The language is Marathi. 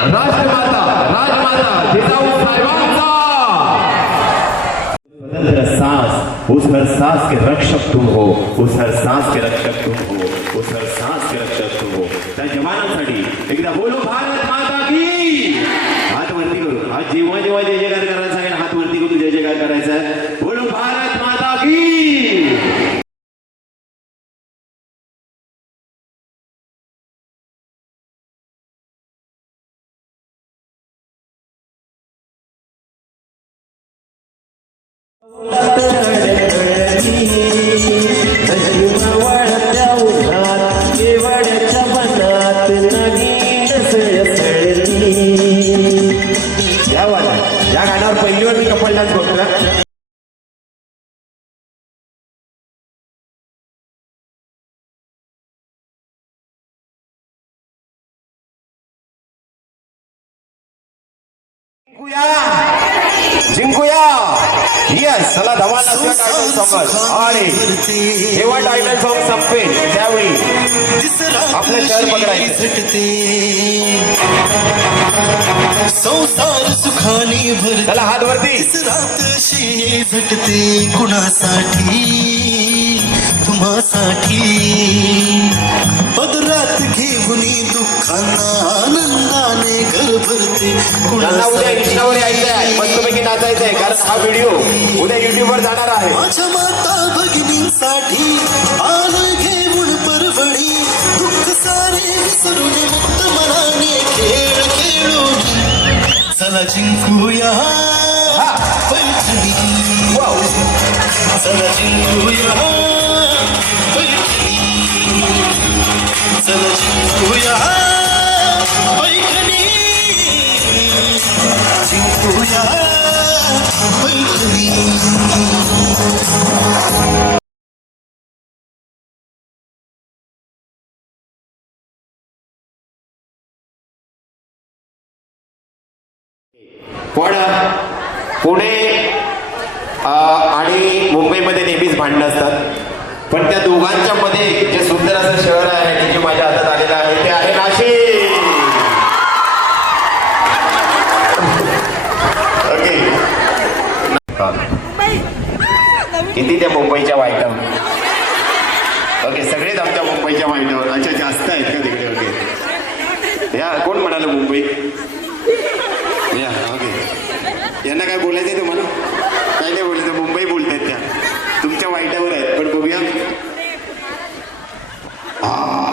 राष्ट्रमाता राजमाता जिजाऊ साहेबांचा! स्वतंत्र सांस उस हर सांस के रक्षक तुम हो उस हर सांस के रक्षक तुम हो उस हर सांस के रक्षक तुम हो। त्या जवानांसाठी एकदा बोलो भारत माता की! हात वरती करू. आज जेव्हा जेव्हा जय जयकार करायला आहे हात वरती करू जय जयकार करायचा आहे. या गाण्यावर पहिली वेळ मी कपल डान्स बघतो जिंकूया जिंकूया. येस चला धमाल आणि जेव्हा टायटल सॉंग संपेल त्यावेळी आपलं शहर पकडायचं. संसार सुखाने भरते. चला हात वरती. झटते कुणासाठी? तुम्हासाठी. पदरात घेऊन दुःखांना त्यांना उद्या इंस्टावर यायचं आहे मस्तपैकी नाचायचं आहे कारण हा व्हिडिओ उद्या युट्यूब वर जाणार आहे. माझ्या माता भगिनींसाठी आलं घेऊन परभणी. दुःख सारे विसरून मुक्त मनाने खेळ खेळून. चला जिंकूया. पैठणी. चला जिंकूया. पण पुणे आणि मुंबईमध्ये नेहमीच भांडणं असतात. पण त्या दोघांच्या मध्ये जे सुंदर असं शहर आहे आणि जे माझ्या हातात आलेलं आहे ते आहे नाशिक ओके हा. किती त्या मुंबईच्या वाईटावर ओके सगळेच आमच्या मुंबईच्या वाईटावर अच्छा जास्त आहेत का तिकडे? ओके या कोण म्हणाल मुंबई? या ओके यांना काय बोलायचं आहे तुम्हाला? काय नाही बोलायचं मुंबई बोलतायत त्या. तुमच्या वाईटावर आहेत पण बघूया. हा.